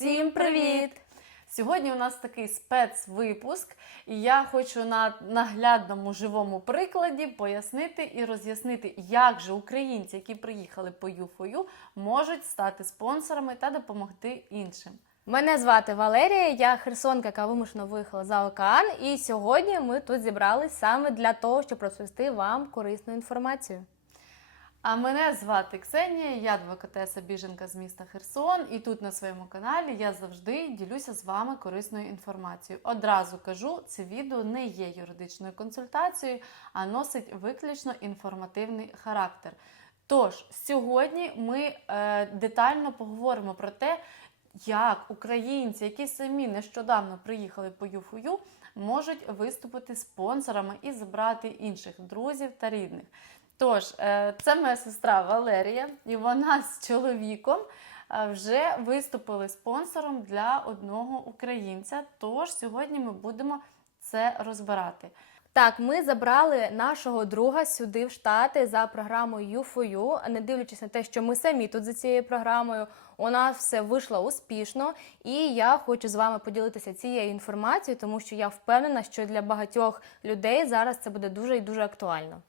Всім привіт! Сьогодні у нас такий спецвипуск, і я хочу на наглядному живому прикладі пояснити і роз'яснити, як же українці, які приїхали по ЮФОЮ, можуть стати спонсорами та допомогти іншим. Мене звати Валерія, я херсонка, яка вимушено виїхала за океан. І сьогодні ми тут зібрались саме для того, щоб розповісти вам корисну інформацію. А мене звати Ксенія, я адвокатеса біженка з міста Херсон, і тут на своєму каналі я завжди ділюся з вами корисною інформацією. Одразу кажу, це відео не є юридичною консультацією, а носить виключно інформативний характер. Тож сьогодні ми е, детально поговоримо про те, як українці, які самі нещодавно приїхали по ЮФУ, можуть виступити спонсорами і забрати інших друзів та рідних. Тож, е, це моя сестра Валерія, і вона з чоловіком е, вже виступили спонсором для одного українця. Тож сьогодні ми будемо це розбирати. Так, ми забрали нашого друга сюди в Штати за програмою U4U, не дивлячись на те, що ми самі тут за цією програмою. У нас все вийшло успішно, і я хочу з вами поділитися цією інформацією, тому що я впевнена, що для багатьох людей зараз це буде дуже і дуже актуально.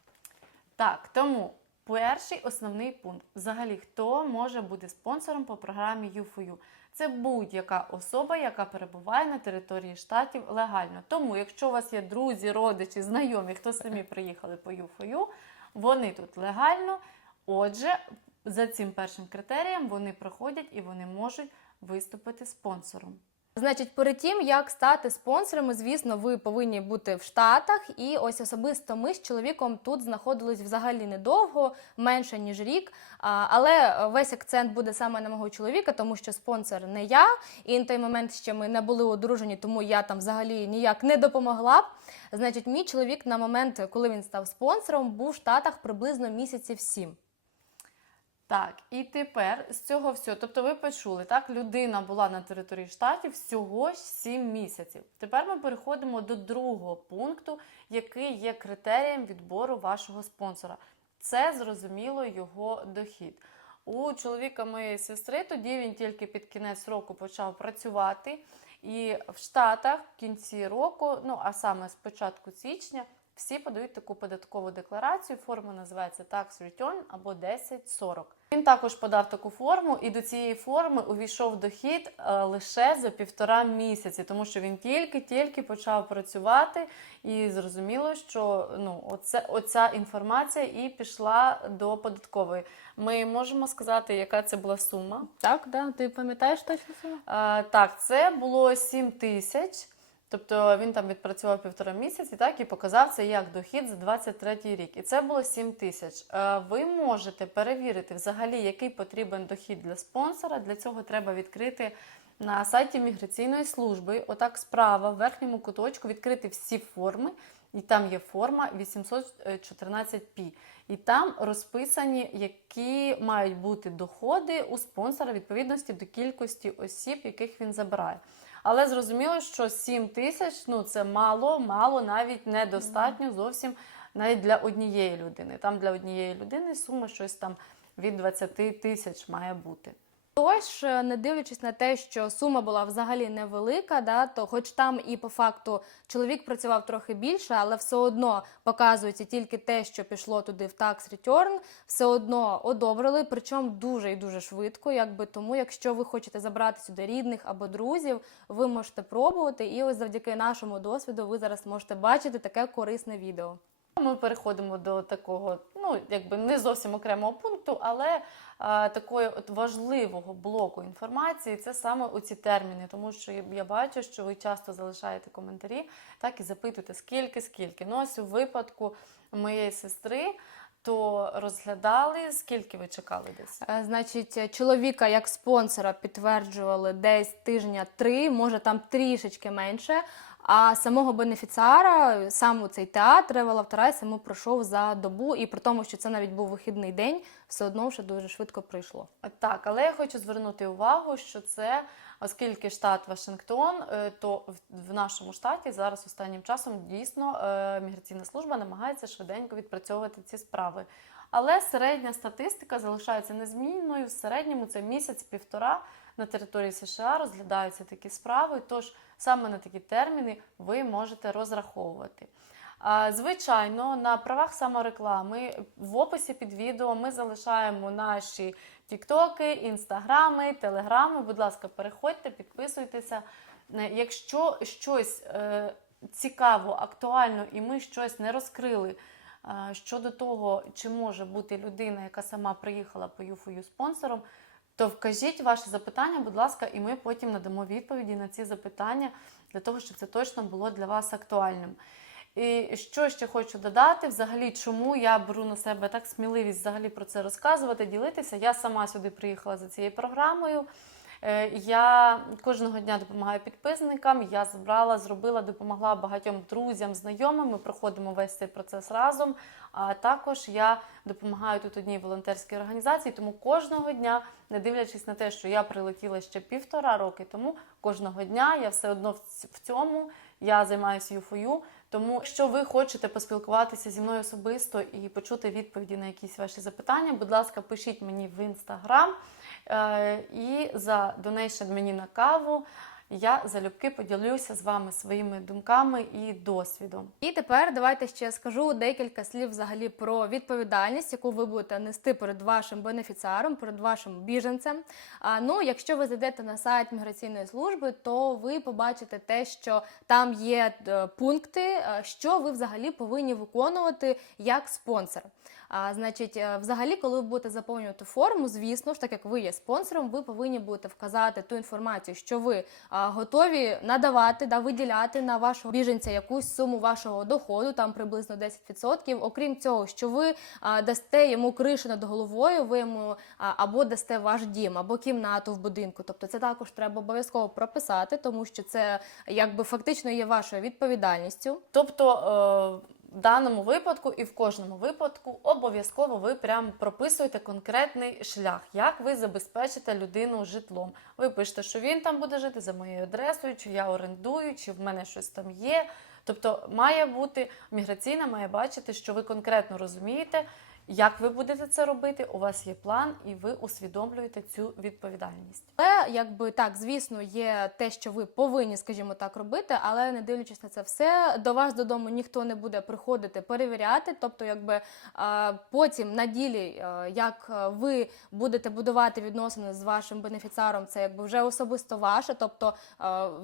Так, тому перший основний пункт: взагалі, хто може бути спонсором по програмі U4U? Це будь-яка особа, яка перебуває на території штатів легально. Тому, якщо у вас є друзі, родичі, знайомі, хто самі приїхали по U4U, вони тут легально. Отже, за цим першим критерієм вони проходять і вони можуть виступити спонсором. Значить, перед тим як стати спонсорами, звісно, ви повинні бути в Штатах. І ось особисто ми з чоловіком тут знаходились взагалі недовго, менше ніж рік. Але весь акцент буде саме на мого чоловіка, тому що спонсор не я. І на той момент ще ми не були одружені, тому я там взагалі ніяк не допомогла б. Значить, мій чоловік на момент, коли він став спонсором, був в Штатах приблизно місяців сім. Так, і тепер з цього всього, тобто ви почули, так, людина була на території штатів всього ж 7 місяців. Тепер ми переходимо до другого пункту, який є критерієм відбору вашого спонсора. Це зрозуміло його дохід. У чоловіка моєї сестри тоді він тільки під кінець року почав працювати. І в Штатах в кінці року, ну а саме з початку січня, всі подають таку податкову декларацію. Форма називається Tax Return або 1040. Він також подав таку форму, і до цієї форми увійшов дохід е, лише за півтора місяці, тому що він тільки-тільки почав працювати, і зрозуміло, що ну, оце, оця інформація і пішла до податкової. Ми можемо сказати, яка це була сума. Так, да, ти пам'ятаєш точно суму? Е, так, це було 7 тисяч. Тобто він там відпрацював півтора місяці, так і показав це як дохід за 23 рік. І це було 7 тисяч. Е, Ви можете перевірити взагалі, який потрібен дохід для спонсора. Для цього треба відкрити на сайті міграційної служби. Отак справа в верхньому куточку відкрити всі форми. І там є форма 814P. І там розписані, які мають бути доходи у спонсора відповідності до кількості осіб, яких він забирає. Але зрозуміло, що 7 тисяч ну це мало, мало, навіть недостатньо зовсім навіть для однієї людини. Там для однієї людини сума щось там від 20 тисяч має бути. Тож, е, не дивлячись на те, що сума була взагалі невелика, да, то хоч там і по факту чоловік працював трохи більше, але все одно показується тільки те, що пішло туди в tax return, все одно одобрили, причому дуже і дуже швидко. Якби тому, якщо ви хочете забрати сюди рідних або друзів, ви можете пробувати. І ось завдяки нашому досвіду ви зараз можете бачити таке корисне відео. Ми переходимо до такого, ну якби не зовсім окремого пункту, але а, такої от важливого блоку інформації це саме оці терміни, тому що я- бачу, що ви часто залишаєте коментарі, так і запитуєте, скільки, скільки. Ну, ось у випадку моєї сестри. То розглядали, скільки ви чекали десь? Е, Значить, чоловіка як спонсора підтверджували десь тижня три, може там трішечки менше. А самого бенефіціара, сам цей театр Ревела Вторайс йому пройшов за добу, і при тому, що це навіть був вихідний день, все одно вже дуже швидко прийшло. Так, але я хочу звернути увагу, що це, оскільки штат Вашингтон, е, то в- в нашому штаті зараз останнім часом дійсно е, міграційна служба намагається швиденько відпрацьовувати ці справи. Але середня статистика залишається незмінною. В середньому це місяць-півтора на території США розглядаються такі справи. Тож саме на такі терміни ви можете розраховувати. Звичайно, на правах самореклами в описі під відео ми залишаємо наші тіктоки, інстаграми, телеграми. Будь ласка, переходьте, підписуйтеся. Е, Якщо щось е, цікаво, актуально, і ми щось не розкрили е, щодо того, чи може бути людина, яка сама приїхала по юфою спонсором, то вкажіть ваші запитання, будь ласка, і ми потім надамо відповіді на ці запитання для того, щоб це точно було для вас актуальним. І що ще хочу додати, взагалі, чому я беру на себе так сміливість взагалі про це розказувати, ділитися. Я сама сюди приїхала за цією програмою. Е, Я кожного дня допомагаю підписникам. Я збрала, зробила, допомогла багатьом друзям, знайомим. Ми проходимо весь цей процес разом. А також я допомагаю тут одній волонтерській організації. Тому кожного дня, не дивлячись на те, що я прилетіла ще півтора роки тому, кожного дня я все одно в цьому я займаюся юфою. Тому, якщо ви хочете поспілкуватися зі мною особисто і почути відповіді на якісь ваші запитання, будь ласка, пишіть мені в інстаграм. Е, І за донейшн мені на каву я залюбки поділюся з вами своїми думками і досвідом. І тепер давайте ще скажу декілька слів взагалі про відповідальність, яку ви будете нести перед вашим бенефіціаром, перед вашим біженцем. А, ну, якщо ви зайдете на сайт міграційної служби, то ви побачите те, що там є е, пункти, е, що ви взагалі повинні виконувати як спонсор. А, значить, е, взагалі, коли ви будете заповнювати форму, звісно ж, так як ви є спонсором, ви повинні будете вказати ту інформацію, що ви готові надавати, да, виділяти на вашого біженця якусь суму вашого доходу, там приблизно 10%. Окрім цього, що ви дасте йому кришу над головою, ви йому або дасте ваш дім, або кімнату в будинку. Тобто це також треба обов'язково прописати, тому що це якби фактично є вашою відповідальністю. Тобто, е, даному випадку і в кожному випадку обов'язково ви прям прописуєте конкретний шлях, як ви забезпечите людину житлом. Ви пишете, що він там буде жити за моєю адресою, чи я орендую, чи в мене щось там є. Тобто, має бути міграційна, має бачити, що ви конкретно розумієте, як ви будете це робити. У вас є план, і ви усвідомлюєте цю відповідальність. Але якби так, звісно, є те, що ви повинні, скажімо так, робити, але не дивлячись на це все, до вас додому ніхто не буде приходити перевіряти. Тобто, якби потім на ділі, як ви будете будувати відносини з вашим бенефіціаром, це якби вже особисто ваше. Тобто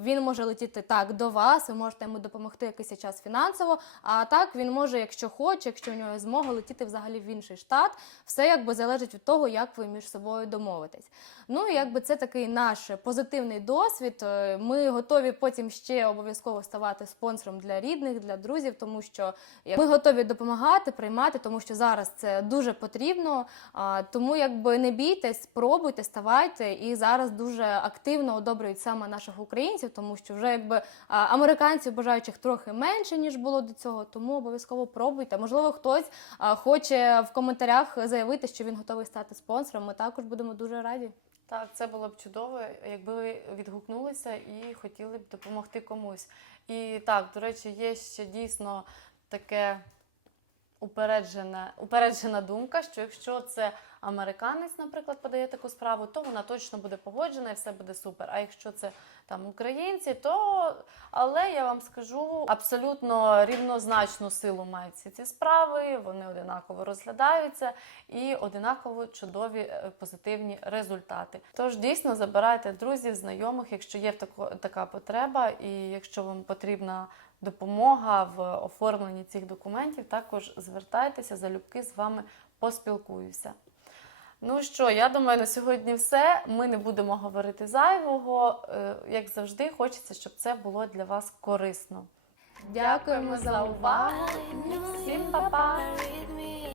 він може летіти так до вас, ви можете йому допомогти якийсь час фінансово. А так він може, якщо хоче, якщо у нього змога, летіти взагалі в інший штат. Все якби залежить від того, як ви між собою домовитесь. Ну і якби це такий наш позитивний досвід. Е, Ми готові потім ще обов'язково ставати спонсором для рідних, для друзів, тому що ми готові допомагати, приймати, тому що зараз це дуже потрібно. Тому якби не бійтесь, пробуйте, ставайте. І зараз дуже активно одобрюють саме наших українців, тому що вже якби американців бажаючих трохи менше ніж було до цього. Тому обов'язково пробуйте. Можливо, хтось хоче в коментарях заявити, що він готовий стати спонсором. Ми також будемо дуже раді. Так, це було б чудово, якби ви відгукнулися і хотіли б допомогти комусь. І так, до речі, є ще дійсно таке упереджена, упереджена думка, що якщо це американець, наприклад, подає таку справу, то вона точно буде погоджена і все буде супер. А якщо це там українці, то але я вам скажу абсолютно рівнозначну силу мають всі ці справи, вони одинаково розглядаються і одинаково чудові е, позитивні результати. Тож дійсно забирайте друзів, знайомих, якщо є така потреба, і якщо вам потрібна допомога в оформленні цих документів, також звертайтеся, залюбки з вами поспілкуюся. Ну що, я думаю, на сьогодні все. Ми не будемо говорити зайвого. Е, Як завжди, хочеться, щоб це було для вас корисно. Дякуємо за увагу. Всім па-па!